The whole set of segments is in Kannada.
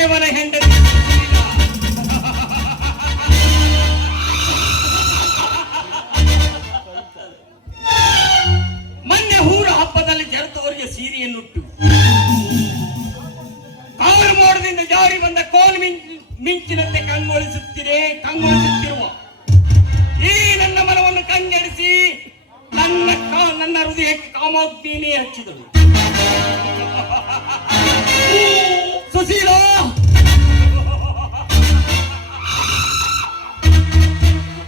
ಸತ್ಯದೇವನ ಹೆಂಡತಿ ಮೊನ್ನೆ ಊರ ಹಬ್ಬದಲ್ಲಿ ಜರತವರಿಗೆ ಸೀರೆಯನ್ನುಟ್ಟು ಕಾರು ಮೋಡದಿಂದ ಜಾರಿ ಬಂದ ಕೋಲು ಮಿಂಚಿನಂತೆ ಕಂಗೊಳಿಸುತ್ತಿರುವ ಈ ನನ್ನ ಮನವನ್ನು ಕಂಗೆಡಿಸಿ ನನ್ನ ಹೃದಯಕ್ಕೆ ಕಾಮಾಗ್ನಿಯೇ ಹಚ್ಚಿದಳು. ಸುಶೀಲ,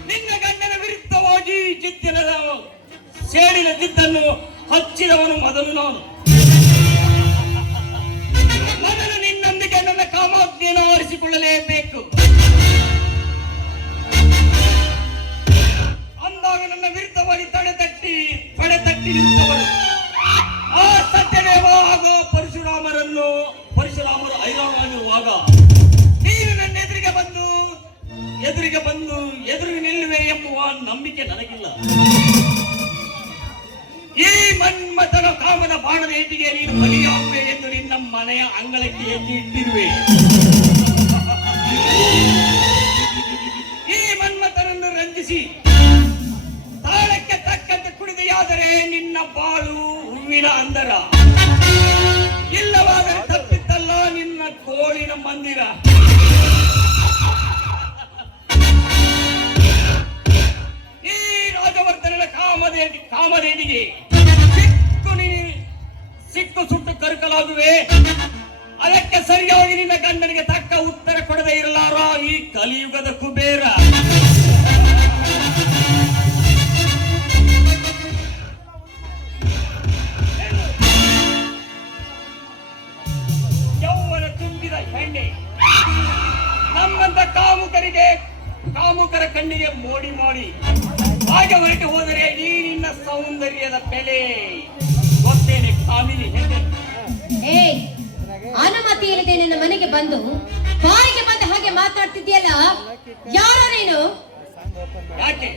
ನಿನ್ನ ಗಂಡನ ವಿರುದ್ಧವಾಗಿ ಜಿದ್ದಿನ ಸೇಡಿನ ಜಿದ್ದನ್ನು ಹಚ್ಚಿದವನು ಮೊದಲು ನಾನು. ಮೊದಲು ನಿನ್ನೊಂದಿಗೆ ನನ್ನ ಕಾಮಾಗ್ನಿಯನ್ನು ಆರಿಸಿಕೊಳ್ಳಲೇಬೇಕು. ಅಂದಾಗ ನನ್ನ ವಿರುದ್ಧವಾಗಿ ತಡೆತಟ್ಟಿ ನಿಂತವರು ಆ ಸತ್ಯದೇವ ಹಾಗೂ ಪರಶುರಾಮರು ಐರಾಣವಾಗಿರುವಾಗ ನೀನು ನನ್ನ ಎದುರಿಗೆ ನಿಲ್ಲುವೆ ಎಂಬುವ ನಂಬಿಕೆ ನನಗಿಲ್ಲ. ಈ ಮನ್ಮಥನ ಕಾಮದ ಬಾಣದ ಏಟಿಗೆ ನೀನು ಬಲಿಯಾಗುವೆ ಎಂದು ನಿನ್ನ ಮನೆಯ ಅಂಗಳಕ್ಕೆ ಎತ್ತಿ ಇಟ್ಟಿರುವೆ. ಈ ಮನ್ಮಥನನ್ನು ರಂಜಿಸಿ ತಾಳಕ್ಕೆ ತಕ್ಕಂತೆ ಕುಡಿದೆಯಾದರೆ ನಿನ್ನ ಬಾಳು ಹೂವಿನ ಅಂದರ, ಇಲ್ಲವಾದರೆ ತಪ್ಪಿತ್ತಲ್ಲ ನಿನ್ನ ಕೋಳಿನ ಮಂದಿರ. ಈ ರಾಜವರ್ಧನನ ಕಾಮದೇನಿಗೆ ಸಿಕ್ಕು ಸುಟ್ಟು ಕರುಕಲಾಗುವೆ. ಅದಕ್ಕೆ ಸರಿಯಾಗಿ ನಿನ್ನ ಗಂಡನಿಗೆ ತಕ್ಕ ಉತ್ತರ ಕೊಡದೇ ಇರಲಾರ ಈ ಕಲಿಯುಗದ ಕುಬೇರ. ಯೌವನ ತುಂಬಿದ ಹೆಣ್ಣೆ ನಮ್ಮಂತ ಕಾಮುಕರ ಕಣ್ಣಿಗೆ ಮೋಡಿ ಮಾಡಿ ಹಾಗೆ ಹೊರಟು ಹೋದರೆ ಈ ನಿನ್ನ ಸೌಂದರ್ಯದ ಬೆಲೆ ಗೊತ್ತೇನೆ ಕಾಮಿನಿ ಹೆಣ್ಣೆ. ಅನುಮತಿ ಇಲ್ಲದೆ ನಿನ್ನ ಮನೆಗೆ ಬಂದು ಬಾಯಿಗೆ ಬಂದ ಹಾಗೆ ಮಾತಾಡ್ತಿದ್ಯಲ್ಲ, ಯಾರು ನೀನು? ಯಾಕೆ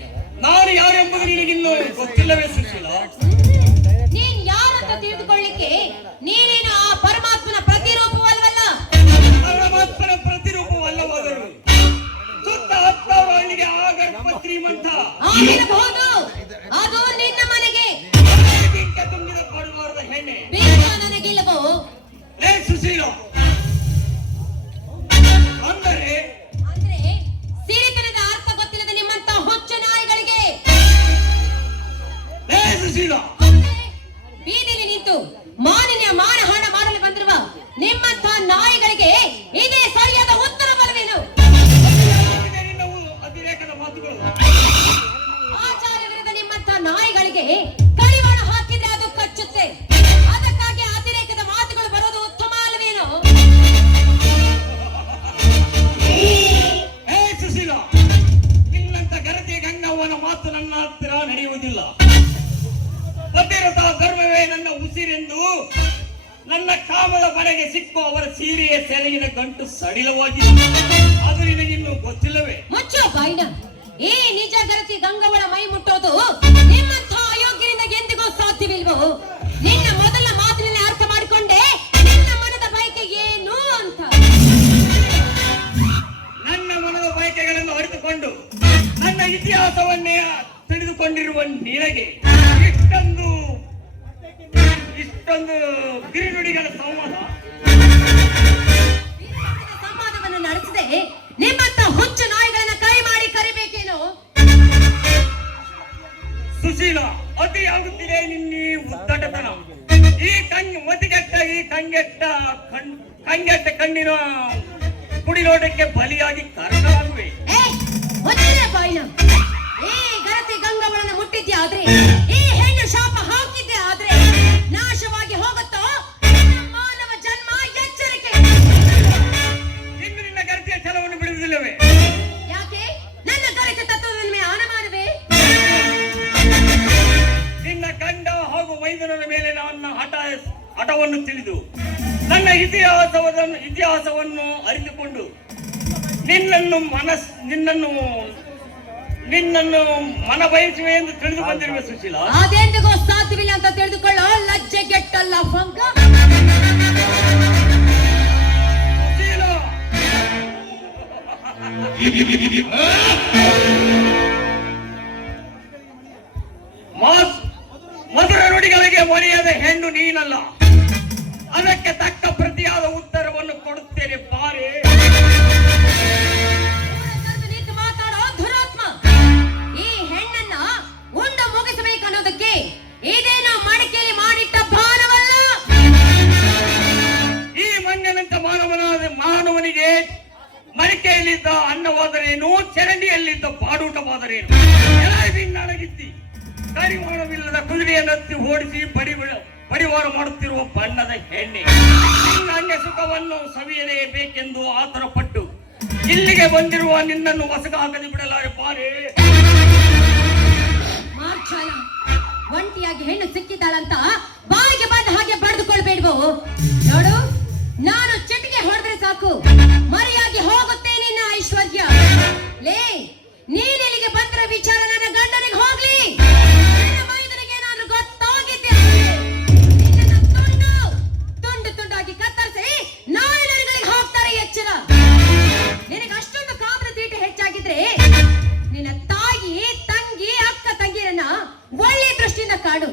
ನಾನು ಯಾರೆಂಬುದು ನಿನಗಿನ್ನೂ ಗೊತ್ತಿಲ್ಲವೇ ಸುಶೀಲ? ನೀನ್ ಯಾರಂತ ತಿಳಿದುಕೊಳ್ಳಿಕ್ಕೆ ನೀನೇನು ಆ ಪರಮಾತ್ಮನ ಪ್ರತಿರೂಪವಲ್ವಲ್ಲ? ಪರಮಾತ್ಮನ ಪ್ರತಿರೂಪವಲ್ಲವಾದರು ಸುತ್ತ ಹತ್ತವರಿಗೆ ಆಗರ್ಭ ಶ್ರೀಮಂತ ಆಗಿರಬಹುದು. ಅದು ನಿನ್ನ ಮನೆಗೆ ತುಂಬಿದ ಪಡುವಾರದ ಹೆಣ್ಣೆ ನನಗಿಲ್ಲವೋ? ಸುಶೀಲ, ಅಂದರೆ ಸಿರಿತನದ ಅರ್ಥ ಗೊತ್ತಿಲ್ಲದ ನಿಮ್ಮಂತ ಹುಚ್ಚ ನಾಯಿಗಳಿಗೆ ಸುಶೀಲ ಬೀದಿಲಿ ನಿಂತು ಮಾನಹಾಣ ಮಾಡಲು ಬಂದಿರುವ ನಿಮ್ಮಂತ ನಾಯಿಗಳಿಗೆ ಇದೇ ಸರಿಯಾದ ಉತ್ತರ ಬರವೇನು? ಅತಿರೇಕದ ಮಾತುಗಳು. ಆಚಾರ ವಿರುದ್ಧ ನಿಮ್ಮಂತ ನಾಯಿಗಳಿಗೆ ಕಡಿವಾಣ ಹಾಕಿದ್ರೆ ಅದು ಕಚ್ಚುತ್ತೆ. ಅದಕ್ಕಾಗಿ ಅತಿರೇಕದ ಮಾತುಗಳು ಬರೋದು ಉತ್ತಮ ಅಲ್ಲವೇನು? ಸುಶೀಲ, ನಿನ್ನಂತ ಗರತಿ ಗಂಗವ್ವನ ಮಾತು ನನ್ನ ಹತ್ತಿರ ನಡೆಯುವುದಿಲ್ಲ. ಪತಿರಥ ಧರ್ಮವೇ ನನ್ನ ಉಸಿರೆಂದು ನನ್ನ ಕಾಮದ ಮನೆಗೆ ಸಿಕ್ಕು ಅವರ ಸೀರೆಯ ಸೆರಗಿನ ಗಂಟು ಸಡಿಲವಾಗಿದೆ. ಅದು ನಿನಗಿನ್ನೂ ಗೊತ್ತಿಲ್ಲವೇ? ಮುಚ್ಚೋ ಬಾಯಿನ. ಈ ನಿಜ ಗರತಿ ಗಂಗವಳ ಮೈ ಮುಟ್ಟೋದು ನಿಮ್ಮಂಥ ಅಯೋಗ್ಯರಿಂದ ಎಂದಿಗೂ ಸಾಧ್ಯವಿಲ್ವೋ? ನಿನ್ನ ಮೊದಲ ಮಾತಿನಲ್ಲಿ ಅರ್ಥ ಮಾಡಿಕೊಂಡೆ ನಿನ್ನ ಮನದ ಬಯಕೆ ಏನು ಅಂತ. ನನ್ನ ಮನದ ಬಯಕೆಗಳನ್ನು ಅರಿತುಕೊಂಡು ನನ್ನ ಇತಿಹಾಸವನ್ನೇ ತಿಳಿದುಕೊಂಡಿರುವ ನಿನಗೆ ಇಷ್ಟೊಂದು ಕಿರುನುಡಿಗಳ ಸಂವಾದವನ್ನು ನಡೆಸದೆ ನಿಮ್ಮಂತ ಹುಚ್ಚು ನಾಯಿಗಳನ್ನ ಕೈ ಮಾಡಿ ಕರಿಬೇಕೇನು? ಸುಶೀಲ, ಅತಿಯಾಗುತ್ತಿದೆ ನಿನ್ನಿ ಉದ್ದಟತನ. ಈ ಕಂಗೆಟ್ಟ ಕಣ್ಣಿನ ಕುಡಿನೋಟಕ್ಕೆ ಬಲಿಯಾಗಿ ಕರಕಲಾಗುವೆ. ಬಾಯಿನ ಈ ಗರತಿ ಗಂಗವಳನ್ನು ಮುಟ್ಟಿದ್ದೆ ಆದ್ರೆ, ಈ ಹೆಣ್ಣು ಶಾಪ ಹಾಕಿದ್ದೆ ಆದ್ರೆ ನಾಶವಾಗಿ ಹೋಗುತ್ತೋ ಮಾನವ ಜನ್ಮ. ಎಚ್ಚರಿಕೆ. ಇನ್ನು ನಿನ್ನ ಗರತಿಯ ಛಲವನ್ನು ಬಿಡುವುದಿಲ್ಲವೇ? ಯಾಕೆ? ನನ್ನ ಗರತಿ ತತ್ವದ ಮೇಲೆ ಅನುಮಾನವೇ? ನಿನ್ನ ಗಂಡ ಹಾಗೂ ಮೈದುನರ ಮೇಲೆ ನನ್ನ ಹಠವನ್ನು ತಿಳಿದು ನನ್ನ ಇತಿಹಾಸವನ್ನು ಅರಿತುಕೊಂಡು ನಿನ್ನನ್ನು ಮನ ಬಯಸುವೆ ಎಂದು ತಿಳಿದು ಬಂದಿರುವೆ ಸುಶೀಲ. ಅದೆಂದಿಗೂ ಸಾಧ್ಯವಿಲ್ಲ ಅಂತ ತಿಳಿದುಕೊಳ್ಳೋ ಲಜ್ಜೆ ಗೆಟ್ಟಲ್ಲ ಫಂಕ. ಸುಶೀಲ, ಮಧುರ ನುಡಿಗಳಿಗೆ ಮರೆಯದ ಹೆಣ್ಣು ನೀನಲ್ಲ. ಅದಕ್ಕೆ ತಕ್ಕ ಪ್ರತಿಯಾದ ಉತ್ತರವನ್ನು ಕೊಡುತ್ತೇನೆ ಬಾರೆ. ನಿಂತು ಮಾತಾಡೋ ದುರಾತ್ಮ, ಈ ಹೆಣ್ಣನ್ನ ಉಂಡು ಮುಗಿಸಬೇಕನ್ನೋದಕ್ಕೆ ಇದೇನೋ ಮಡಿಕೆಯಲ್ಲಿ ಮಾಡಿಟ್ಟ ಭಾರವಲ್ಲ. ಈ ಮಣ್ಣಿನಂತ ಮಾನವನಿಗೆ ಮಡಿಕೆಯಲ್ಲಿದ್ದ ಅನ್ನವಾದರೇನು, ಚರಂಡಿಯಲ್ಲಿದ್ದ ಬಾಡೂಟವಾದರೇನು? ಅಡಗಿದ್ದಿ ಕರಿವಾಣವಿಲ್ಲದ ಕುದುರೆಯನ್ನತ್ತಿ ಓಡಿಸಿ ಬಡಿವಾರ ಮಾಡುತ್ತಿರುವ ಬಣ್ಣದ ಹೆಣ್ಣೆ, ನಿನ್ನ ಅನ್ಯ ಸುಖವನ್ನು ಸವಿಯಲೇಬೇಕೆಂದು ಆತರ ಪಟ್ಟು ಇಲ್ಲಿಗೆ ಬಂದಿರುವ ನಿನ್ನನ್ನು ಹೊಸಗ ಹಾಕಲಿ ಬಿಡಲಾರೆ ಬಾರೆ. ಮಾರ್ಚಾಲ, ಒಂಟಿಯಾಗಿ ಹೆಣ್ಣು ಸಿಕ್ಕಿದ್ದಾಳಂತ ಬಾಯಿಗೆ ಬಂದ ಹಾಗೆ ಬಡಿದುಕೊಳ್ಬೇಡ್ವೋ. ನೋಡು, ನಾನು ಚಿಟಿಕೆ ಹೊಡೆದ್ರೆ ಸಾಕು ಮರೆಯಾಗಿ ಹೋಗುತ್ತೆ ನಿನ್ನ ಐಶ್ವರ್ಯ. ಲೇ, ನೀನ್ ಇಲ್ಲಿಗೆ ಬಂದ್ರ ವಿಚಾರ ನನ್ನ ಗಂಡನಿಗೆ ಹೋಗ್ಲಿ. ನನ್ನ ಮೈದನಿಗೆ ಏನಾದ್ರೂ ಗೊತ್ತಾಗಿದ್ದೆ ನಿನ್ನನ್ನ ತುಂಡು ತುಂಡಾಗಿ ಕತ್ತರಿಸಿ ನಾಯಿನರಿಗೆ ಹೋಗ್ತಾರೆ. ಎಚ್ಚರ, ನಿನಗೆ ಅಷ್ಟೊಂದು ಕಾಮದ ತೀಟೆ ಹೆಚ್ಚಾಗಿದ್ರೆ ನಿನ್ನ ತಾಯಿ, ತಂಗಿ, ಅಕ್ಕ ತಂಗಿಯರನ್ನ ಒಳ್ಳೆ ದೃಷ್ಟಿಯಿಂದ ಕಾಡು.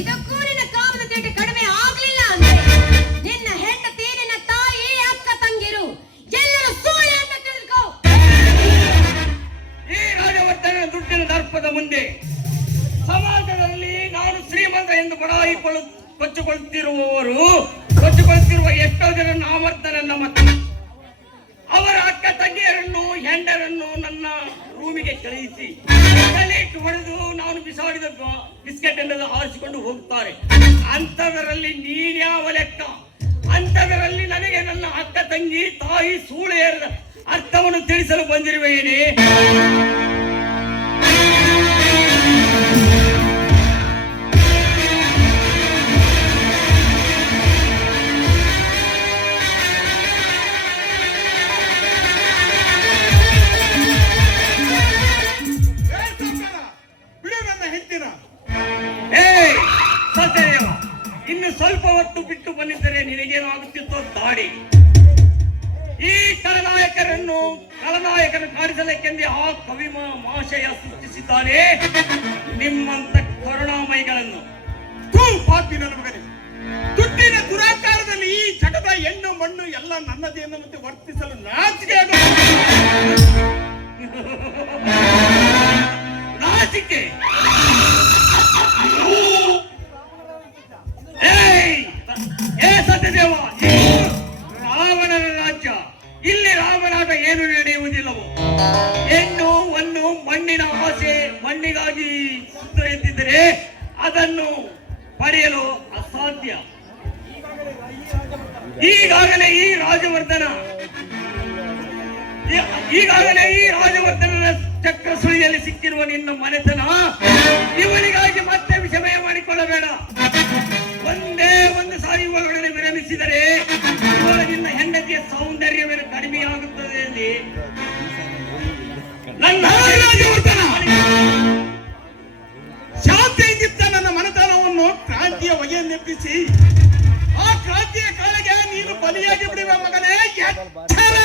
ಇದಕ್ಕೂ ನಿನ್ನ ಕಾಮದ ತೀಟೆ ಕಡಿಮೆ ಆಗ್ಲಿಲ್ಲ ಅಂದ್ರೆ ನಿನ್ನ ಹೆಂಡತಿ, ನಿನ್ನ ತಾಯಿ, ಅಕ್ಕ ತಂಗಿರು ಎಲ್ಲರೂ ಸುಳ್ಳು ಅಂತ ತಿಳಿದುಕೋ. ಈ ರಾಜವರ್ಧನ ದುಡ್ಡಿನ ದರ್ಪದ ಮುಂದೆ ಸಮಾಜದಲ್ಲಿ ನಾನು ಶ್ರೀಮಂತ ಎಂದು ಬಡಾಯಿ ಕೊಚ್ಚಿಕೊಳ್ಳುತ್ತಿರುವ ಎಷ್ಟೋ ಜನ ಆವರ್ತನನ್ನ ಮತ್ತು ಅವರ ಅಕ್ಕ ತಂಗಿಯರನ್ನು, ಹೆಂಡರನ್ನು ನನ್ನ ರೂಮಿಗೆ ಕಳುಹಿಸಿ ತಲೆಗೆ ಹೊಡೆದು ನಾನು ಬಿಸಾಡಿದ ಬಿಸ್ಕೆಟ್ ಅನ್ನೋದು ಆರಿಸಿಕೊಂಡು ಹೋಗುತ್ತಾರೆ. ಅಂಥದರಲ್ಲಿ ನೀನ್ಯಾವ ಲೆಕ್ಕ? ಅಂಥದರಲ್ಲಿ ನನಗೆ ನನ್ನ ಅಕ್ಕ ತಂಗಿ, ತಾಯಿ, ಸೂಳೆಯರ ಅರ್ಥವನ್ನು ತಿಳಿಸಲು ಬಂದಿರುವೇನೆ. ಸತ್ಯದೇವ, ಇನ್ನು ಸ್ವಲ್ಪ ಹೊತ್ತು ಬಿಟ್ಟು ಬಂದಿದ್ದರೆ ನಿನಗೇನು ಆಗುತ್ತಿತ್ತೋ ದಾಡಿ. ಈ ಖಳನಾಯಕರನ್ನು ಕಾಡಿಸಲಿಕ್ಕೆಂದೇ ಆ ಕವಿ ಮಹಾಶಯ ಸೃಷ್ಟಿಸಿದ್ದಾನೆ ನಿಮ್ಮಂತ ಕರುಣಾಮಯಿಗಳನ್ನು. ಪಾಪಿನ ಮಗನೇ, ದುಡ್ಡಿನ ದುರಾಚಾರದಲ್ಲಿ ಈ ಜಗದ ಹೆಣ್ಣು ಮಣ್ಣು ಎಲ್ಲ ನನ್ನದೇ ಎನ್ನುವಂತೆ ವರ್ತಿಸಲು ನಾಚಿಕೆ ನಾಚಿಕೆ. ಸತ್ಯದೇವ, ರಾವಣನ ರಾಜ್ಯ, ಇಲ್ಲಿ ರಾವಣಾಟ ಏನು ನಡೆಯುವುದಿಲ್ಲವೋ. ಹೆಣ್ಣು ಒಂದು ಮಣ್ಣಿನ ಆಸೆ, ಮಣ್ಣಿಗಾಗಿ ಸುತ್ತುತ್ತಿದ್ದರೆ ಅದನ್ನು ಪಡೆಯಲು ಅಸಾಧ್ಯ. ಈಗಾಗಲೇ ಈ ರಾಜವರ್ಧನನ ಚಕ್ರ ಸುಳಿಯಲ್ಲಿ ಸಿಕ್ಕಿರುವ ನಿನ್ನ ಮನೆತನ ಇವನಿಗಾಗಿ ಮತ್ತೆ ವಿಷಮಯ ಮಾಡಿಕೊಳ್ಳಬೇಡ. ಒಂದೇ ಒಂದು ಸಾರಿ ಒಳಗಡೆ ವಿರಮಿಸಿದರೆ ಇವಳ ನಿನ್ನ ಹೆಂಡತಿಯ ಸೌಂದರ್ಯವೇನು ಕಡಿಮೆಯಾಗುತ್ತದೆ ಎಂದು ನನ್ನ ರಾಜವರ್ಧನ ಶಾಂತಿಯಿಂದ ನನ್ನ ಮನೆತನವನ್ನು ಕ್ರಾಂತಿಯ ಹೊಗೆಯನ್ನೆಪ್ಪಿಸಿ ಆ ಕ್ರಾಂತಿಯ ಕಾಳಿಗೆ ನೀನು ಬಲಿಯಾಗಿ ಬಿಡುವ ಮಗನೇ. ಎಚ್ಚರ!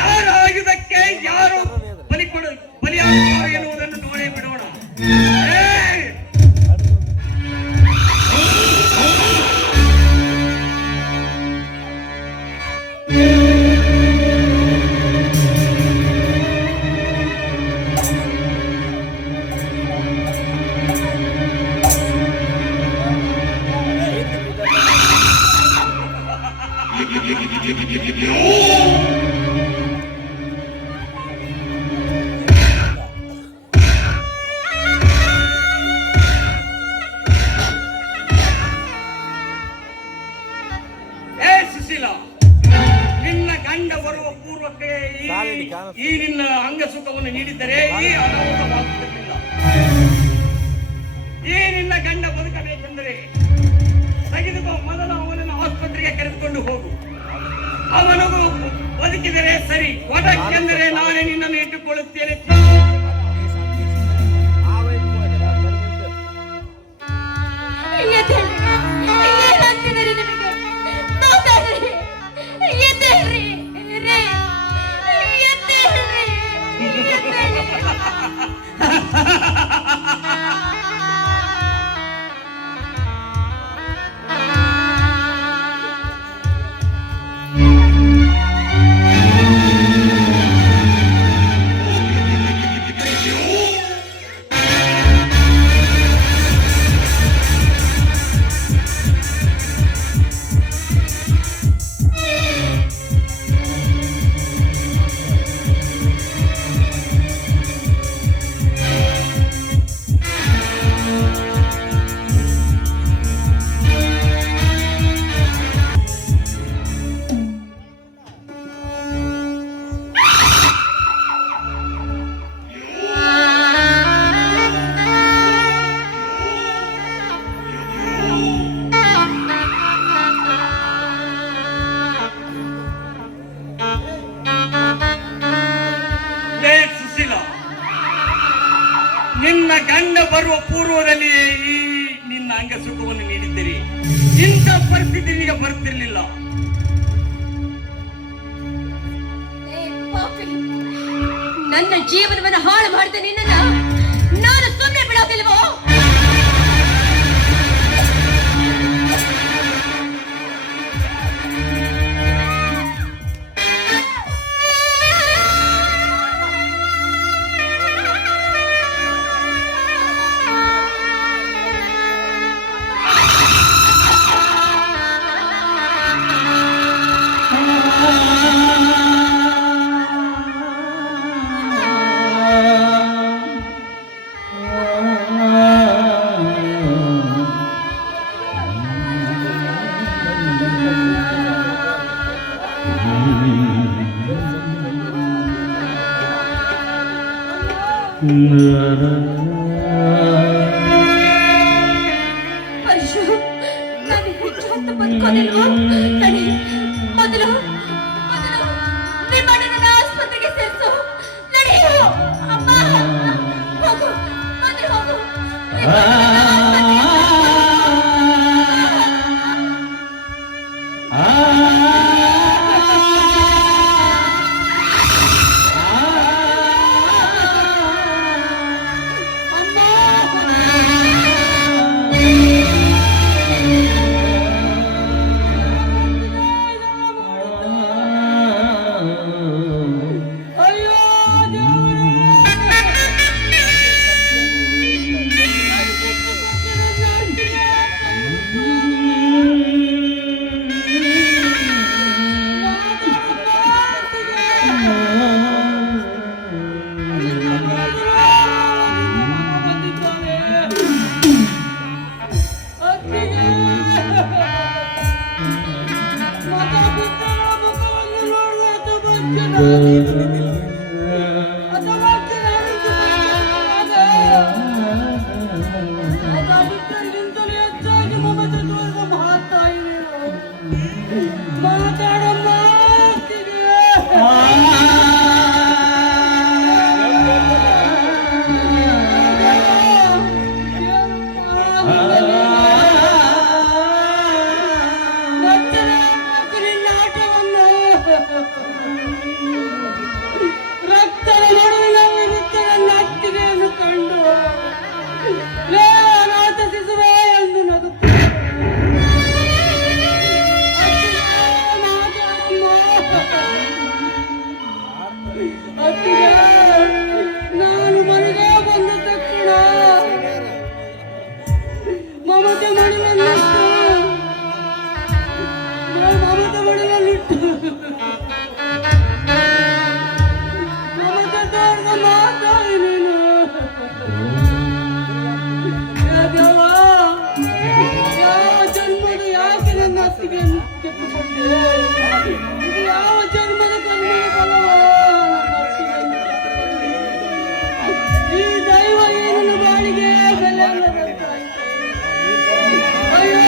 ಯಾರ ಆಯುಧಕ್ಕೆ ಯಾರು ಬಲಿಯಾಗುತ್ತಾರೆ ಎನ್ನುವುದನ್ನು ನೋಡೇ ಬಿಡೋಣ. ನಿನ್ನ ಗಂಡ ಬರುವ ಪೂರ್ವಕ್ಕೆ ಈ ನಿನ್ನ ಅಂಗ ಸುಖವನ್ನು ನೀಡಿದ್ದರೆ ಈ ಅನಾಹುತವಾಗುತ್ತಿರಲಿಲ್ಲ. ಈ ನಿನ್ನ ಗಂಡ ಬದುಕಬೇಕೆಂದರೆ ತೆಗೆದುಕೋ, ಮೊದಲು ಅವನನ್ನು ಆಸ್ಪತ್ರೆಗೆ ಕರೆದುಕೊಂಡು ಹೋಗು. ಅವನು ಬದುಕಿದರೆ ಸರಿ, ಒಡಕ್ಕೆಂದರೆ ನಾನೇ ನಿನ್ನನ್ನು ಇಟ್ಟುಕೊಳ್ಳುತ್ತೇನೆ. ಗಂಡ ಬರುವ ಪೂರ್ವದಲ್ಲಿಯೇ ಈ ನಿನ್ನ ಅಂಗಸುಖವನ್ನು ನೀಡಿದ್ದೀರಿ. ಇಂಥ ಪರಿಸ್ಥಿತಿ ನಿನಗೆ ಬರ್ತಿರ್ಲಿಲ್ಲ. ನನ್ನ ಜೀವನವನ್ನು ಹಾಳು ಮಾಡಿದ ನಿನ್ನನ್ನು ನಾನು ಸುಮ್ಮನೆ ಬಿಡೋದಿಲ್ವೋ? ಪರಶು, ನಾನು ಹೆಚ್ಚು ಹೊತ್ತು ಬದುಕೋದಿಲ್ವೋ? ನಡಿ, ಮೊದಲು ನಿಮ್ಮಣ್ಣನ ಆಸ್ಪತ್ರೆಗೆ ಸೇರಿಸು. ನಡೆಯು ಅಮ್ಮ, ಹೋಗು, ಮೊದಲು ಹೋಗು. ನಾನು ಮನೆಗೆ ಬಂದ ತಕ್ಷಣ ಮಮತೆ ಮಡಿಲಲ್ಲಿಟ್ಟು ಮಮತೆ ತೋರ್ದ ಮಾತಾಡಿ ನೀನು ಯಾವ ಜನ್ಮದ ಯಾಕೆ ನನ್ನ ಅತ್ತಿಗೆ ಕೆಟ್ಟುಕೊಂಡೆ? ಯಾವ ಜನ್ಮದ ಕರ್ಮದ ಫಲವ? ಈ ದೈವ ಏನು ಬಾಳಿಗೆ ಬೆಲೆ ಅಯ್ಯೋ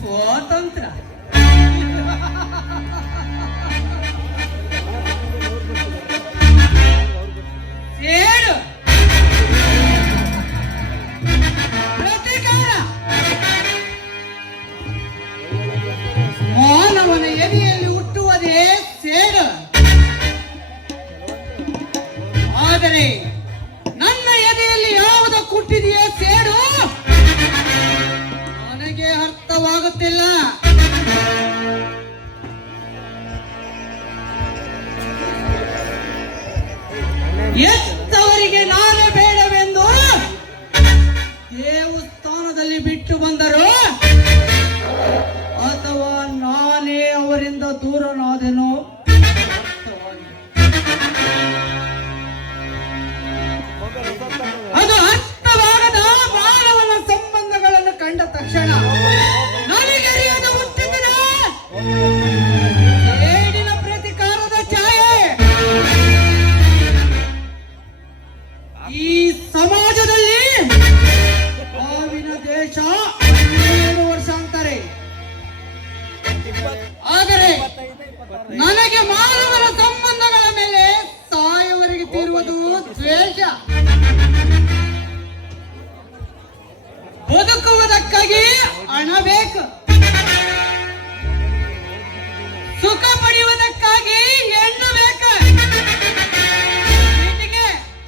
ಸ್ವಾತಂತ್ರ್ಯ ಸೇಡು ಪ್ರತಿಕಾರ ಮಾನವನ ಎದೆಯಲ್ಲಿ ಹುಟ್ಟುವುದೇ ಸೇಡು. ಆದರೆ ನನ್ನ ಎದೆಯಲ್ಲಿ ಯಾವುದು ಹುಟ್ಟಿದೆಯೇ ಸೇಡು ನನಗೆ ಅರ್ಥವಾಗುತ್ತಿಲ್ಲ. ಎತ್ತವರಿಗೆ ನಾನೇ ಬೇಡವೆಂದು ದೇವಸ್ಥಾನದಲ್ಲಿ ಬಿಟ್ಟು ಬಂದರು ಅಥವಾ ನಾನೇ ಅವರಿಂದ ದೂರನಾದೆನೋ ಅದು ಅರ್ಥವಾಗದ ಮಾನವನ ಸಂಬಂಧಗಳನ್ನು ಕಂಡ ತಕ್ಷಣ ನನಗೆ ಅರಿಯದ ಹುಟ್ಟಿದ ಏಡಿನ ಪ್ರತಿಕಾರದ ಛಾಯೆ ಈ ಸಮಾಜದಲ್ಲಿ ಸಾವಿನ ದೇಶ 17 ವರ್ಷ ಅಂತಾರೆ. ಆದರೆ ನನಗೆ ಮಾನವನ ಸಂಬಂಧಗಳ ಮೇಲೆ ಸಾಯವರೆಗೆ ತೀರುವುದು ದ್ವೇಷ. ಬದುಕುವುದಕ್ಕಾಗಿ ಹಣ ಬೇಕು, ಸುಖ ಪಡೆಯುವುದಕ್ಕಾಗಿ ಹೆಣ್ಣು ಬೇಕು.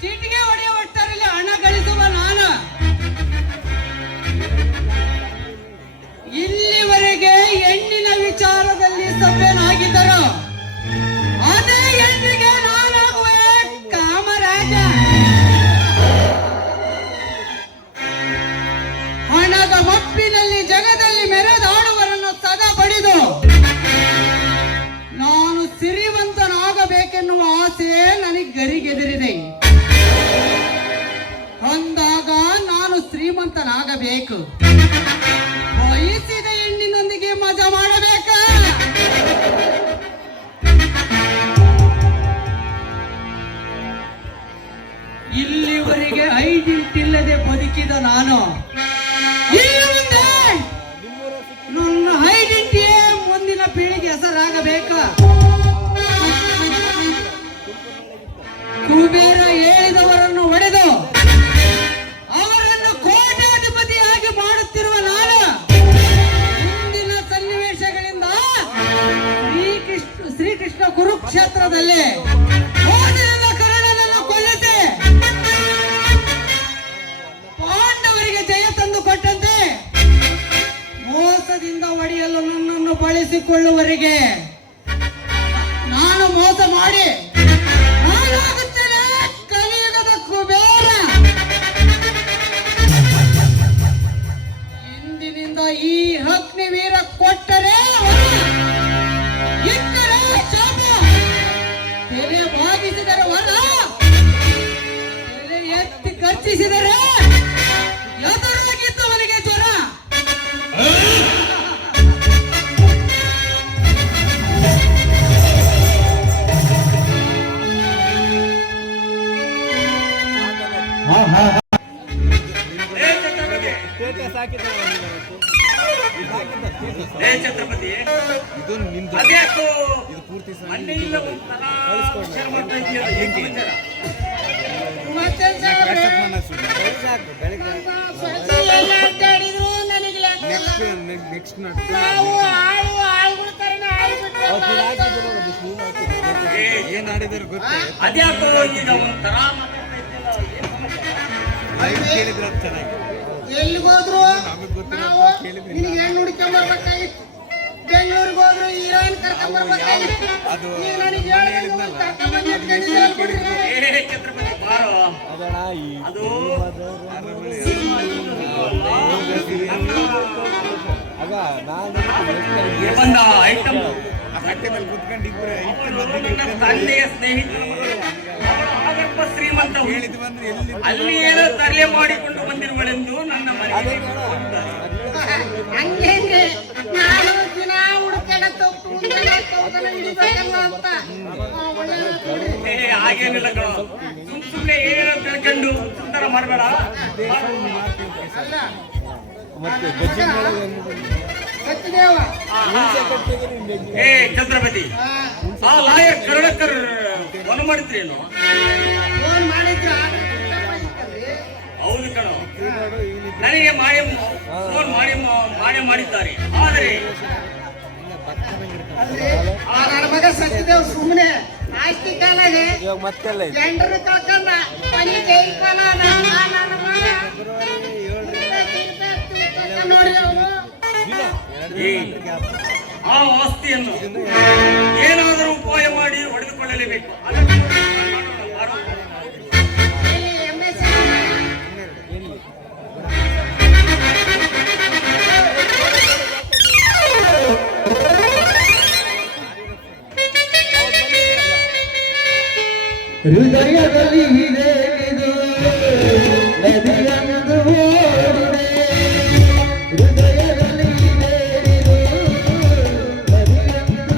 ಚೀಟಿಗೆ ಹೊಡೆಯುವ ಒಟ್ಟರಲ್ಲಿ ಹಣ ಗಳಿಸುವ ನಾನು ಇಲ್ಲಿವರೆಗೆ ಹೆಣ್ಣಿನ ವಿಚಾರದಲ್ಲಿ ಸಭ್ಯನಾಗಿದ್ದರು. ಅದೇ ಹೆಣ್ಣಿಗೆ ನಾನಾಗುವೆ ಕಾಮರಾಜ. ಹಣದ ಮಪ್ಪಿನಲ್ಲಿ ಜಗದಲ್ಲಿ ಮೆರೆದಾಡುವರನ್ನು ಸದಾ ಬಡಿದು ನಾನು ಸಿರಿವಂತನಾಗಬೇಕೆನ್ನುವ ಆಸೆ ನನಗೆ ಗರಿಗೆದರಿದೆ. ಅಂದಾಗ ನಾನು ಶ್ರೀಮಂತನಾಗಬೇಕು, ಬಯಸಿದ ಹೆಣ್ಣಿನೊಂದಿಗೆ ಮಜಾ ಮಾಡಬೇಕ. ಇಲ್ಲಿವರೆಗೆ ಐಡೆಂಟಿಟಿ ಇಲ್ಲದೆ ಬದುಕಿದ ನಾನು ಇನ್ನು ಮುಂದೆ ನನ್ನ ಐಡೆಂಟಿಟಿಯೇ ಮುಂದಿನ ಪೀಳಿಗೆ ಹೆಸರಾಗಬೇಕು. ಕುಬೇರ ಹೇಳಿದವರನ್ನು ಹೊಡೆದು ಅವರನ್ನು ಕೋಟ್ಯಾಧಿಪತಿಯಾಗಿ ಮಾಡುತ್ತಿರುವ ನಾನು ಮುಂದಿನ ಸನ್ನಿವೇಶಗಳಿಂದ ಶ್ರೀಕೃಷ್ಣ ಕುರುಕ್ಷೇತ್ರದಲ್ಲಿ ಮೋಸದಿಂದ ಕರ್ಣನನ್ನು ಕೊಲ್ಲಿಸಿ ಪಾಂಡವರಿಗೆ ಜಯ ತಂದು ಕೊಟ್ಟಂತೆ ಮೋಸದಿಂದ ಒಡೆಯಲು ನನ್ನನ್ನು ಬಳಸಿಕೊಳ್ಳುವವರಿಗೆ ನಾನು ಮೋಸ ಮಾಡಿ ನಾನಾಗುತ್ತೇನೆ ಕಲಿಯುಗದ ಕುಬೇರ. ಇಂದಿನಿಂದ ಈ ಅಗ್ನಿವೀರ ಕೊಟ್ಟರೆ ಇಟ್ಟರೆ ಶಾಪ, ತೆರೆ ಭಾಗಿಸಿದರೆ ವರ, ತೆರೆ ಎತ್ತಿ ಖರ್ಚಿಸಿದರೆ ಎದುರಾಗಿದ್ದವನಿಗೆ ಜ್ವರ. ಏ ಚಕ್ರವರ್ತಿ, ಮತ್ತೆ ಸಾಹೇಬ್ರೆ, ಸೊಸೆ ಎಲ್ಲ ಅಡ್ಡಾಡಿದ್ರು ನನಗೆ ಲೆಕ್ಕ ಇಲ್ಲ. ನಾವು ಆಳುಗಳ ತರನೇ ಆಳ್ಬಿಟ್ರೆ ಅದ್ಯಾಕೋ ಈಗ ಒಂಥರ ಎಲ್ಲಿಗೋದ್ರು ನಾವು ನಿನಗೆ ಹೆಣ್ಣು ಹುಡ್ಕೊಂಬರ್ಬೇಕಾಗಿತ್ತು. ಬೆಂಗಳೂರಿಗೆ ಹೋದ್ರು ಹೀರೋಯಿನ್ ಕರ್ಕೊಂಬರ್ಬೇಕಾಗಿತ್ತು. ಈಗ ನನಗೆ ಹೇಳಿದಂಗೆ ಕರ್ಕೊಂಬಂದು ಇಟ್ಕೊಂಡಿದ್ದೀರ ಬಿಡ್ರಿ. ಛತ್ರಪತಿ ಬಾರೋ ಅದು ಬಂದ ಐಟಮ್ ನನ್ನ ತಂದೆಯ ಸ್ನೇಹಿತರು ಅವಳು ಆಗಪ್ಪ ಶ್ರೀಮಂತ ಅಲ್ಲಿ ಏನೋ ತರಲೆ ಮಾಡಿಕೊಂಡು ಬಂದಿರುವಳೆಂದು ನನ್ನ ಮನೆಗೆ ಹಂಗೆ ನಾನು ದಿನ ಹುಡುಕಾಡ ತೋಟನ ಹಿಡಿಬೇಕಲ್ಲ ಅಂತ ಹಾಗೇನಿಲ್ಲ ಕಣೋ. ಸುಮ್ಮನೆ ಏನೋ ತಿಳ್ಕೊಂಡು ಸುಂದರ ಮಾಡಬೇಡ. ಅಲ್ಲ ಸತ್ಯದೇವ ಏ ಛತ್ರಪತಿ, ಆ ಲಾಯರ್ ಕರುಣಕರ್ ಫೋನ್ ಮಾಡಿದ್ರೇನು? ಫೋನ್ ಮಾಡಿದ್ರು ಹೌದು ಕಣೋ, ನನಗೆ ಫೋನ್ ಮಾಡಿದ್ದಾರೆ. ಆದರೆ ನನ್ನ ಮಗ ಸತ್ಯದೇವ್ ಸುಮ್ಮನೆ ಆಸ್ತಿ ಕಾಲಾಗೆ ಎಂಟರು ಕಳ್ಕೊಂಡ ಮನೆ ಜೈ ಕಾಲ ನನ್ನ ಮಗ ನೋಡಿ ಅವನು ಆ ಆಸ್ತಿಯನ್ನು ಏನಾದರೂ ಉಪಾಯ ಮಾಡಿ ಹೊಡೆದುಕೊಳ್ಳಲೇಬೇಕು. ಅದಕ್ಕೆ ಹೃದಯದಲ್ಲಿ ಇದೆ ಇದು ನದಿಯಂದು ಓಡಿದೆ. ಹೃದಯದಲ್ಲಿ ಇದೆ ಇದು ನದಿಯಂದು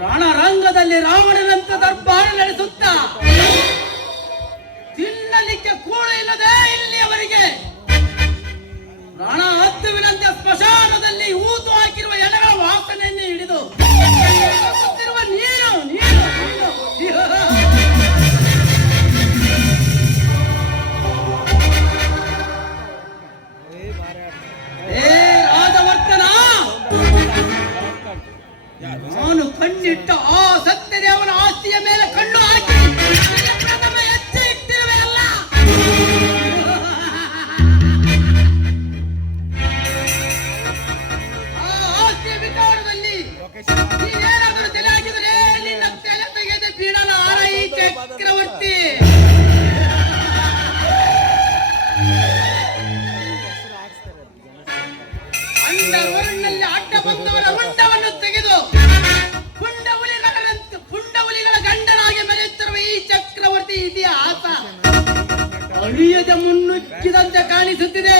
ರಣರಂಗದಲ್ಲಿ ರಾವಣನಂತ ದರ್ಬಾರ ನಡೆಸುತ್ತ ತಿನ್ನಲಿಕ್ಕೆ ಕೂಳು ಇಲ್ಲದೆ ಇಲ್ಲಿಯವರೆಗೆ ರಣ ಹತ್ತುವಿನಂತೆ ಸ್ಮಶಾನದಲ್ಲಿ ಊತು ಹಾಕಿರುವ ಎಲೆಗಳ ವಾಸನೆಯನ್ನು ಹಿಡಿದು ಸುತ್ತಿರುವ ನೀನು ನೀನು ನೀನು ಏ ರಾಜವರ್ಧನ, ನಾನು ಕಣ್ಣಿಟ್ಟ ಆ ಸತ್ಯದೇವನ ಆಸ್ತಿಯ ಮೇಲೆ ಕಣ್ಣು ಹಾಕಿ ಪ್ರಥಮ ಹೆಜ್ಜೆ ಇಟ್ಟಿರುವೆ ಅಲ್ಲ. ಆ ಆಸ್ತಿಯ ವಿಚಾರದಲ್ಲಿ ನೀನೇನಾದರೂ ತಲೆ ಹಾಕಿದರೆ ನಿನ್ನ ತಲೆ ತೆಗೆದು ಬಿಡಲ ಈ ಚಕ್ರವರ್ತಿ. ಅಂಡವರನಲ್ಲಿ ಅಡ್ಡ ಬಂದವರ ಉಂಡವನ್ನು ತೆಗೆದು ಪುಂಡವುಲಿಗಳ ಗಂಡನಾಗಿ ಮೆರೆಯುತ್ತಿರುವ ಈ ಚಕ್ರವರ್ತಿ ಇತಿಹಾಸ ಅಳಿಯದ ಮುನ್ನುಗ್ಗಿದಂತೆ ಕಾಣಿಸುತ್ತಿದೆ.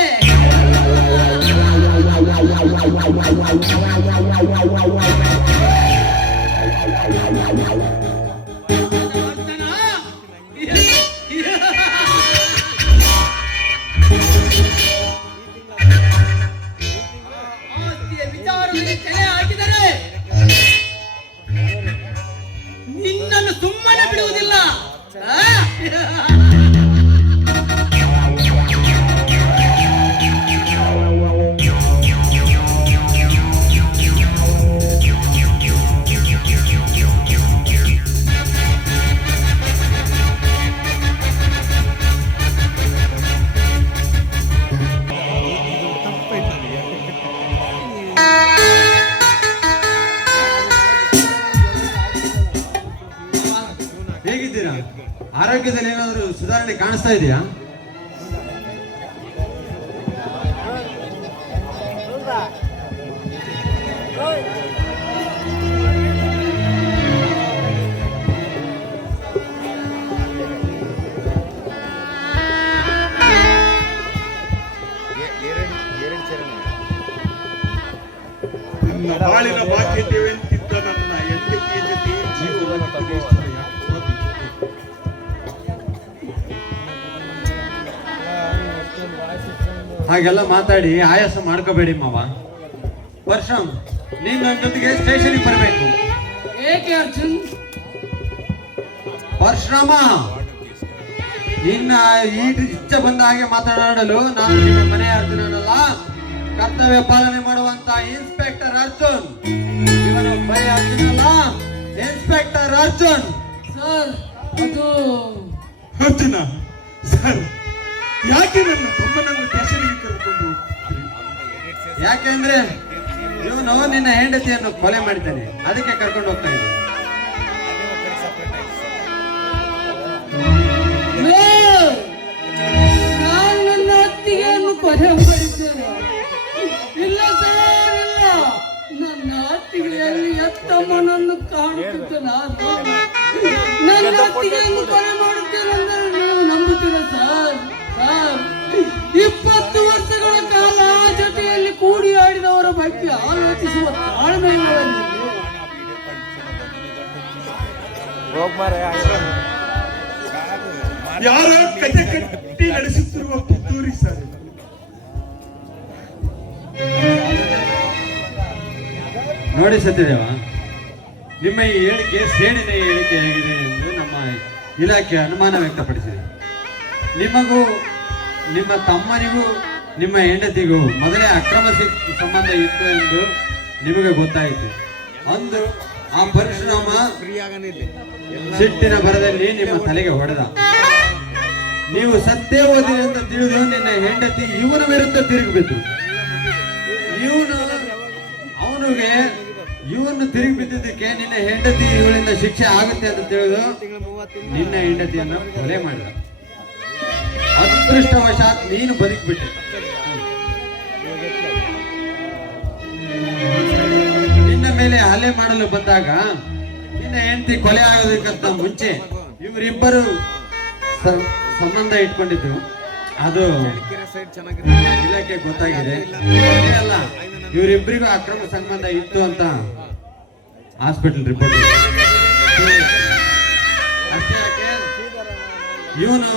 ಆಸ್ತಿಯ ವಿಚಾರದಲ್ಲಿ ತಲೆ ಹಾಕಿದರೆ ನಿನ್ನನ್ನು ಸುಮ್ಮನೆ ಬಿಡುವುದಿಲ್ಲ. ಆರೋಗ್ಯದಲ್ಲಿ ಏನಾದರೂ ಸುಧಾರಣೆ ಕಾಣಿಸ್ತಾ ಇದೆಯಾ? ನನ್ನ ಬಾಳಿನ ಬಾಧ್ಯತೆವೆಂತಿದ್ದ ನನ್ನ ಹೆಂಡತಿಯ ಜೊತೆ ಜೀವನವನ್ನು ಕಳೆಯುವ ಹಾಗೆಲ್ಲ ಮಾತಾಡಿ ಆಯಾಸ ಮಾಡ್ಕೋಬೇಡಿ ಮಾವ. ವರ್ಷಂ, ನೀನ್ ನನ್ನ ಜೊತೆಗೆ ಸ್ಟೇಷನ್ಗೆ ಬರಬೇಕು. ಏಕೆ ಅರ್ಜುನ್? ಪರಶುರಾಮ, ನಿನ್ನ ಇಚ್ಛೆ ಬಂದ ಹಾಗೆ ಮಾತನಾಡಲು ನಾನು ನಿಮ್ಮ ಮನೆ ಅರ್ಜುನನಲ್ಲ, ಕರ್ತವ್ಯ ಪಾಲನೆ ಮಾಡುವಂತ ಇನ್ಸ್ಪೆಕ್ಟರ್ ಅರ್ಜುನ್. ಇವನ ಭಯ ಅರ್ಜುನಲ್ಲ, ಇನ್ಸ್ಪೆಕ್ಟರ್ ಅರ್ಜುನ್. ಸರ್, ಅದು ಅರ್ಜುನ ಸರ್, ಯಾಕೆ ನನ್ನ ತಮ್ಮನನ್ನು ಸ್ಟೇಷನ್ಗೆ ಕರೆದುಕೊಂಡು ಹೋಗ್ತೀರಿ? ಯಾಕೆಂದ್ರೆ ಇವನು ನಿನ್ನ ಹೆಂಡತಿಯನ್ನು ಕೊಲೆ ಮಾಡಿದ್ದಾನೆ, ಅದಕ್ಕೆ ಕರ್ಕೊಂಡು ಹೋಗ್ತಾ ಇದ್ದೀನಿ. ನಾನು ನನ್ನ ಅತ್ತಿಗೆಯನ್ನು ಕೊಲೆ ಮಾಡಿದ್ದೇನೆ. ಇಲ್ಲ ಸರ್, ಇಲ್ಲ. ನನ್ನ ಅತ್ತಿಗೆಯಲ್ಲಿ ಎತ್ತಮ್ಮನನ್ನು ಕಾಣುತ್ತಿದ್ದ ನಾನು ನನ್ನ ಅತ್ತಿಗೆಯನ್ನು ಕೊಲೆ ಮಾಡುತ್ತೇನೆಂದರೆ ನೀವು ನಂಬುತ್ತೀರ ಸರ್? ಸರ್, 20 ವರ್ಷಗಳ ಕಾಲ ಜೊತೆಯಲ್ಲಿ ಕೂಡಿ ಆಡಿದವರ ಬಗ್ಗೆ ಆಲೋಚಿಸುವ ತಾಳ್ಮೆ ಇಲ್ಲವಲ್ಲ. ಯಾರೋ ಕತೆ ಕಟ್ಟಿ ನಡೆಸುತ್ತಿರುವ ಕಿತ್ತೂರಿ ಸರ್. ನೋಡಿ ಸತ್ಯದೇವ, ನಿಮ್ಮ ಈ ಹೇಳಿಕೆ ಸೇಡಿನ ಹೇಳಿಕೆಯಾಗಿದೆ ಎಂದು ನಮ್ಮ ಇಲಾಖೆ ಅನುಮಾನ ವ್ಯಕ್ತಪಡಿಸಿದೆ. ನಿಮಗೂ ನಿಮ್ಮ ತಮ್ಮನಿಗೂ ನಿಮ್ಮ ಹೆಂಡತಿಗೂ ಮೊದಲೇ ಅಕ್ರಮ ಸಂಬಂಧ ಇತ್ತು ಎಂದು ನಿಮಗೆ ಗೊತ್ತಾಯಿತು. ಅಂದು ಆ ಪರಶುರಾಮ ಸಿಟ್ಟಿನ ಭರದಲ್ಲಿ ನಿಮ್ಮ ತಲೆಗೆ ಹೊಡೆದ. ನೀವು ಸತ್ಯ ಓದಿರಿ ಅಂತ ತಿಳಿದು ನಿನ್ನ ಹೆಂಡತಿ ಇವನ ವಿರುದ್ಧ ತಿರುಗಿಬಿದ್ದು. ಇವನು ತಿರುಗಿ ಬಿದ್ದಿದ್ದಕ್ಕೆ ನಿನ್ನ ಹೆಂಡತಿ ಇವಳಿಂದ ಶಿಕ್ಷೆ ಆಗುತ್ತೆ ಅಂತ ತಿಳಿದು ನಿನ್ನ ಹೆಂಡತಿಯನ್ನು ಕೊಲೆ ಮಾಡಿದ. ಅದೃಷ್ಟವಶಾತ್ ನೀನು ಬದುಕಿಬಿಟ್ಟೆ. ನಿನ್ನ ಮೇಲೆ ಹಲ್ಲೆ ಮಾಡಲು ಬಂದಾಗ ನಿನ್ನ ಹೆಂಡತಿ ಕೊಲೆ ಆಗೋದಕ್ಕಿಂತ ಮುಂಚೆ ಇವರಿಬ್ಬರು ಸಂಬಂಧ ಇಟ್ಕೊಂಡಿದ್ದು ಅದು ಇಲಾಖೆ ಗೊತ್ತಾಗಿದೆ. ಅಲ್ಲ, ಇವರಿಬ್ಬರಿಗೂ ಅಕ್ರಮ ಸಂಬಂಧ ಇತ್ತು ಅಂತ ಹಾಸ್ಪಿಟಲ್ ರಿಪೋರ್ಟ್. ಅಷ್ಟೇ ಯಾಕೆ, ಇವನು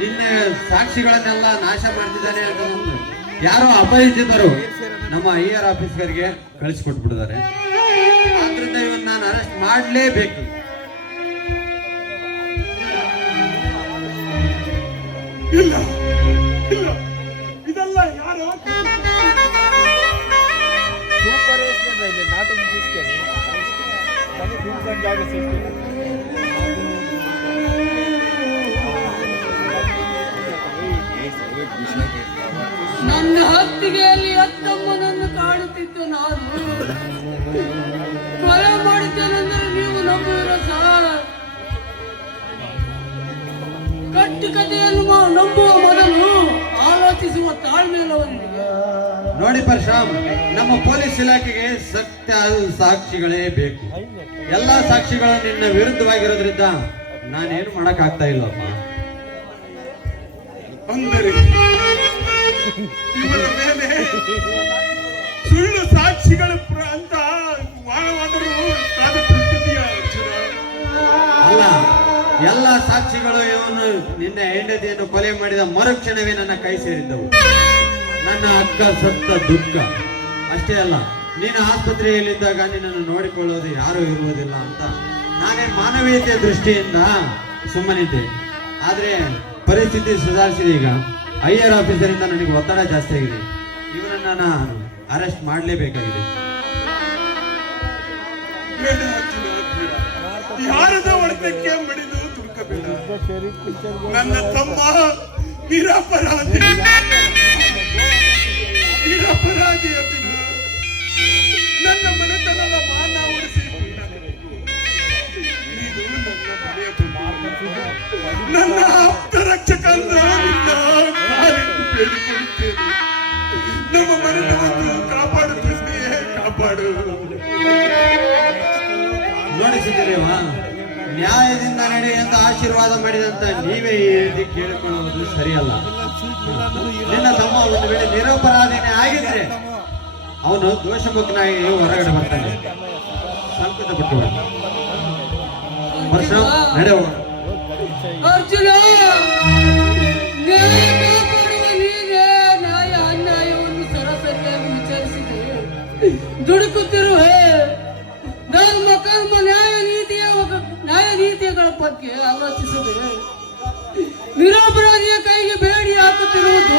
ನಿನ್ನ ಸಾಕ್ಷಿಗಳನ್ನೆಲ್ಲ ನಾಶ ಮಾಡ್ತಿದ್ದಾನೆ ಅಂತ ಒಂದು ಯಾರೋ ಅಪರಿಚಿತರು ನಮ್ಮ IR ಆಫೀಸರ್ಗೆ ಕಳಿಸ್ಕೊಟ್ಬಿಟ್ಟಿದ್ದಾರೆ. ಆದ್ರಿಂದ ಇವನ್ ನಾನು ಅರೆಸ್ಟ್ ಮಾಡಲೇಬೇಕು. ಇಲ್ಲ ಇಲ್ಲ, ಇದೆಲ್ಲ ಯಾರೋ ನನ್ನ ಹತ್ತಿಗೆಯಲ್ಲಿ ಅತ್ತಮ್ಮನನ್ನು ಕಾಣುತ್ತಿದ್ದ ನಾನು ಕೊಲೆ ಮಾಡಿದ್ದೇನೆಂದರೆ ನೀವು ನಂಬುವಿರ ಸರ್? ಕಟ್ಟಿ ಕಥೆಯನ್ನು ನಂಬುವ ಮೊದಲು ಆಲೋಚಿಸುವ ತಾಳ್ಮೆ ಇಲ್ಲವನಿಗೆ. ನೋಡಿ ಪರಶುರಾಮ್, ನಮ್ಮ ಪೊಲೀಸ್ ಇಲಾಖೆಗೆ ಸತ್ಯ ಸಾಕ್ಷಿಗಳೇ ಬೇಕು. ಎಲ್ಲಾ ಸಾಕ್ಷಿಗಳು ನಿನ್ನ ವಿರುದ್ಧವಾಗಿರೋದ್ರಿಂದ ನಾನೇನು ಮಾಡಕ್ ಆಗ್ತಾ ಇಲ್ಲಪ್ಪ. ಅಂದರೆ ಇವನ ಮೇಲೆ ಸುಳ್ಳು ಸಾಕ್ಷಿಗಳು ಅಂತ ವಾದವಾದರೂ ಕಾದ ಪರಿಸ್ಥಿತಿಯ ಅರ್ಜುನ. ಅಲ್ಲ, ಎಲ್ಲ ಸಾಕ್ಷಿಗಳು ಇವನು ನಿನ್ನ ಹೆಂಡತಿಯನ್ನು ಕೊಲೆ ಮಾಡಿದ ಮರುಕ್ಷಣವೇ ನನ್ನ ಕೈ ಸೇರಿದ್ದವು. ನನ್ನ ಅಕ್ಕ ಸತ್ತ ದುಃಖ ಅಷ್ಟೇ ಅಲ್ಲ, ನೀನು ಆಸ್ಪತ್ರೆಯಲ್ಲಿದ್ದಾಗ ನಿನ್ನನ್ನು ನೋಡಿಕೊಳ್ಳೋದು ಯಾರೂ ಇರುವುದಿಲ್ಲ ಅಂತ ನಾನೇ ಮಾನವೀಯತೆಯ ದೃಷ್ಟಿಯಿಂದ ಸುಮ್ಮನಿದ್ದೆ. ಆದ್ರೆ ಪರಿಸ್ಥಿತಿ ಸುಧಾರಿಸಿದೆ. ಈಗ IR ಆಫೀಸರಿಂದ ನನಗೆ ಒತ್ತಡ ಜಾಸ್ತಿ ಆಗಿದೆ. ಇವನನ್ನ ನಾನು ಅರೆಸ್ಟ್ ಮಾಡಲೇಬೇಕಾಗಿದೆ. ಯಾರದ ಹೊಡೆತಕ್ಕೆ ಮಡಿದು ತುಡುಕಬೇಡ. ನನ್ನ ತಮ್ಮ ನಿರಪರಾಧಿ ಅರ್ಜುನ. ನನ್ನ ಮನೆತನದ ಮಾನ ಉಳಿಸಿ ನೀನು ನನ್ನ ಮನೆಯ ನನ್ನ ಆಪ್ತ ರಕ್ಷಕ ಅಂದ ನಿನ್ನ ಕಾಲಿಟ್ಟು ಬೇಡಿಕೊಳ್ಳುತ್ತೇನೆ. ನಮ್ಮ ಮನೆತನವನ್ನು ಕಾಪಾಡು ಕೃಷ್ಣೆಯೇ, ಕಾಪಾಡು. ನೋಡಿ ಸಿದ್ದರೇವ, ನ್ಯಾಯದಿಂದ ನಡೆ ಎಂದು ಆಶೀರ್ವಾದ ಮಾಡಿದಂತ ನೀವೇ ಈ ರೀತಿ ಕೇಳಿಕೊಳ್ಳುವುದು ಸರಿಯಲ್ಲ. ನಿನ್ನ ತಮ್ಮ ಒಂದು ವೇಳೆ ನಿರಪರಾಧಿನೇ ಆಗಿದ್ರೆ ಅವನು ದೋಷಮುಕ್ತನಾಗಿ ಹೊರಗಡೆ ಬರ್ತಾನೆ. ಸಂಕಟ ಪಟ್ಟು ವರ್ಷ ನಡೆಯುವ ಅರ್ಜುನ, ನ್ಯಾಯ ಕಾಪಾಡುವ ನೀನೇ ನ್ಯಾಯ ಅನ್ಯಾಯವನ್ನು ಸರಾಸರಿಯಾಗಿ ವಿಚಾರಿಸಿದೆ. ದುಡುಕುತ್ತಿರುವೆ ಧರ್ಮ ಕರ್ಮ ನ್ಯಾಯ ನೀತಿಗಳ ಬಗ್ಗೆ ಆಲೋಚಿಸದೆ ನಿರಪರಾಧಿಯ ಕೈಗೆ ಬೇಡಿ ಹಾಕುತ್ತಿರುವುದು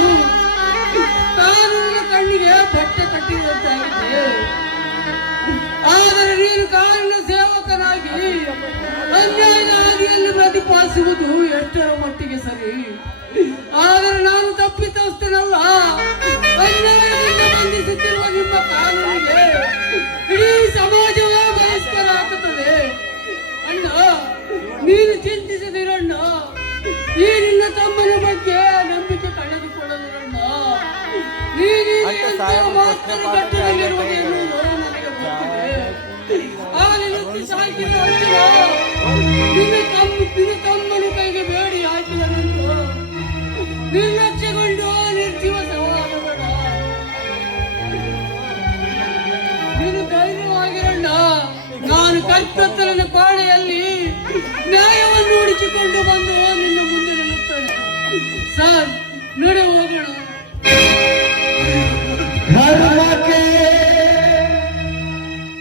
ಕಾನೂನಿನ ಕಣ್ಣಿಗೆ ಬಟ್ಟೆ ಕಟ್ಟಿರುವಂತಾಗಿದೆ. ಆದರೆ ನೀನು ಕಾನೂನಿನ ಸೇವಕನಾಗಿ ಅನ್ಯಾಯದ ಹಾದಿಯಲ್ಲಿ ಪ್ರತಿಪಾದಿಸುವುದು ಎಷ್ಟರ ಮಟ್ಟಿಗೆ ಸರಿ. ಆದರೆ ನಾನು ತಪ್ಪಿತಸ್ಥನಲ್ಲ. ಅನ್ಯಾಯದಿಂದ ಬಂಧಿಸುತ್ತಿರುವ ನಿಮ್ಮ ಕಾನೂನಿಗೆ ಇಡೀ ಸಮಾಜವೇ ಬಹಿಷ್ಕಾರ ಹಾಕುತ್ತದೆ. ಅಣ್ಣ, ನೀನು ಚಿಂತಿಸದಿರಣ್ಣ. ಈ ನಿನ್ನ ತಮ್ಮನ ಬಗ್ಗೆ ನಂಬಿಕೆ ಕಳೆದುಕೊಳ್ಳದಿರಣ್ಣ. ನೀನು ಮಾತ್ರ ಕಟ್ಟದಲ್ಲಿರುವುದೇನು ನನಗೆ ಗೊತ್ತಿದೆ. ಆ ನಿನ್ನ ಸಾಕಿದ ಅರ್ಜುನ ನಿನ್ನ ತಮ್ಮನ ಕೈಗೆ ಬೇಡಿ ಹಾಕಿದ ನಂತರ ನಿರ್ಲಕ್ಷ್ಯಗೊಂಡು ನಿರ್ಜೀವಸವಾಗಬೇಡ. ನೀನು ಧೈರ್ಯವಾಗಿರಣ್ಣ. ನಾನು ಕರ್ತನ ಪಾಳೆಯಲ್ಲಿ ನ್ಯಾಯವನ್ನು ಹುಡುಕಿಕೊಂಡು ಬಂದು ನಿನ್ನ ಮುಂದೆ ನಿಲ್ಲುತ್ತೇನೆ. ಸರ್, ನಡೆ ಹೋಗೋಣ. ಧರ್ಮಕ್ಕೆ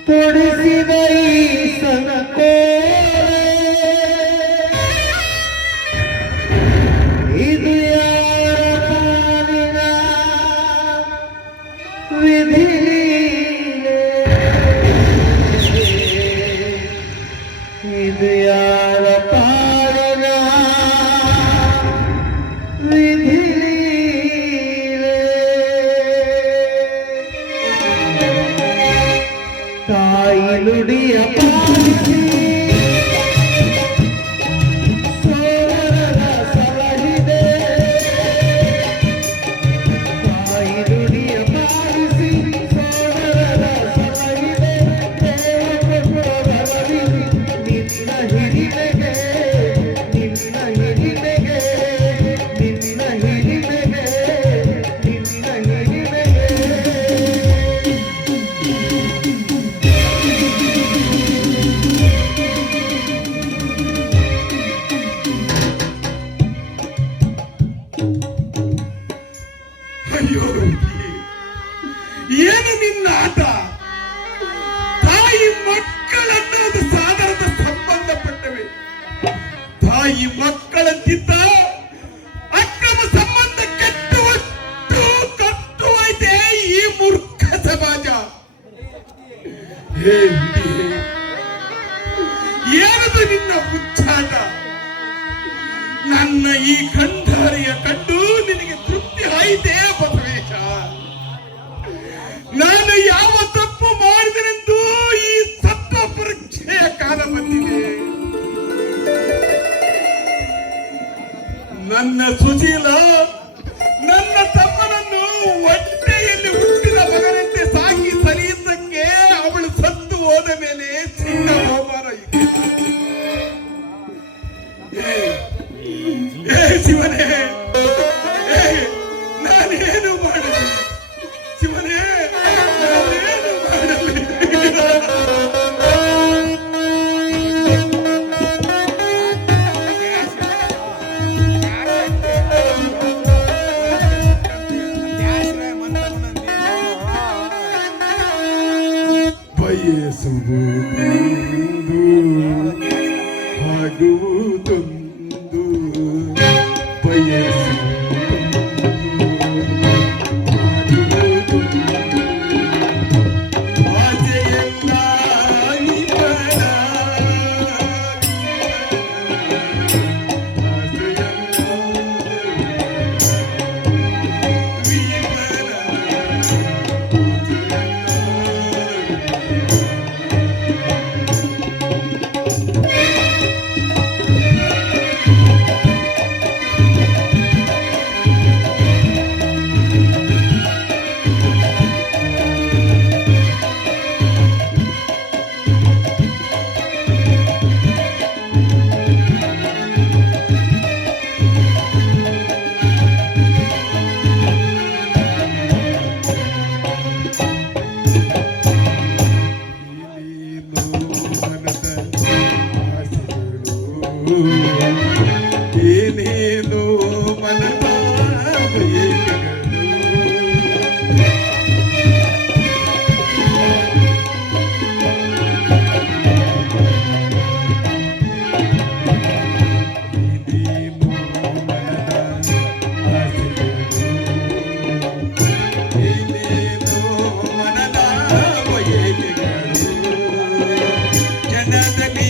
ತೊಡಿಸಿದ ಈ ಸನಕೋ ಇದು ಯಾರ ಪಾಲಿನ ವಿಧಿ ಲೀಲೆ? ಇದು ಯಾರ ಪಾಲಿನ ವಿಧಿ ಲೀಲೆ? ತಾಯಿ ನುಡಿಯ ಪಾಲಿಸಿ ಸೋದರರ ಸಲಹಿದೆ. ತಾಯಿ ನುಡಿಯ ಪಾಲಿಸಿ ಸೋದರರ ಸಲಹಿದೆ. ದೇವರವರಿಸಿ ನಿನ್ನ ಹಿರಿಮೆಗೆ, ನಿನ್ನ ಹಿರಿಮೆಗೆ, ನಿನ್ನ ಹಿರಿಮೆಗೆ, ನಿನ್ನ ಹಿರಿಮೆಗೆ. ಅಯ್ಯೋ, ಏನು ನಿನ್ನ ಆಟ? ತಾಯಿ ಮಕ್ಕಳನ್ನೋದು ಸಾಧಾರಣದ ಸಂಬಂಧಪಟ್ಟವೆ. ತಾಯಿ ಮಕ್ಕಳಂತಿದ್ದ ಅಕ್ರಮ ಸಂಬಂಧ ಕಟ್ಟುವೈತೆ ಈ ಮೂರ್ಖ ಸಮಾಜ. ಹೇ ವಿಧಿ, ಏನದು ನಿನ್ನ ಮುಚ್ಚಾಟ? ನನ್ನ ಈ ಖಂಡಾರಿಯ ಕಂಡು ನಿನಗೆ ತೃಪ್ತಿ ಆಯಿತೇ ಬಸವೇಶ? ನಾನು ಯಾವ ತಪ್ಪು ಮಾಡಿದನೆಂದು ಈ ಸತ್ವ ಪರೀಕ್ಷೆಯ ಕಾಲ ಬಂದಿದೆ. ನನ್ನ ಸುಶೀಲ ನನ್ನ ತಮ್ಮನನ್ನು ಹೊಟ್ಟೆಯಲ್ಲಿ ಹುಟ್ಟಿದ ಮಗನಂತೆ ಸಾಕಿ ಸರಿಯಿದ್ದಕ್ಕೆ ಅವಳು ಸತ್ತು ಹೋದ ಮೇಲೆ ಸಿಂಗ ಬಹುಮಾನ ಇದೆ. ಏ ಶಿವನೇ, ನಾನೇನು ಮಾಡಲಿ? ಶಿವನೇ, ನಾನೇನು ಮಾಡಲಿ? ಬಯಸುವುದು ಆಗುವುದೊಂದು, ಏನೇನು ಮನದ ಬಯಕೆಗಳು ಏನೇನು ಮನದ ಆಸೆಗಳು ಏನೇನು ಮನದ ಬಯಕೆಗಳು ಜನದಲ್ಲಿ